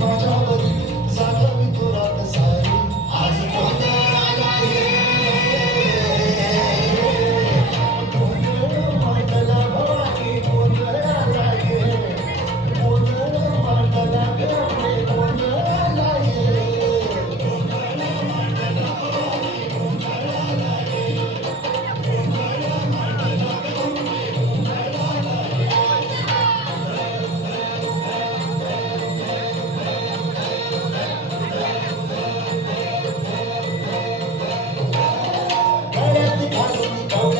বাঁচাবো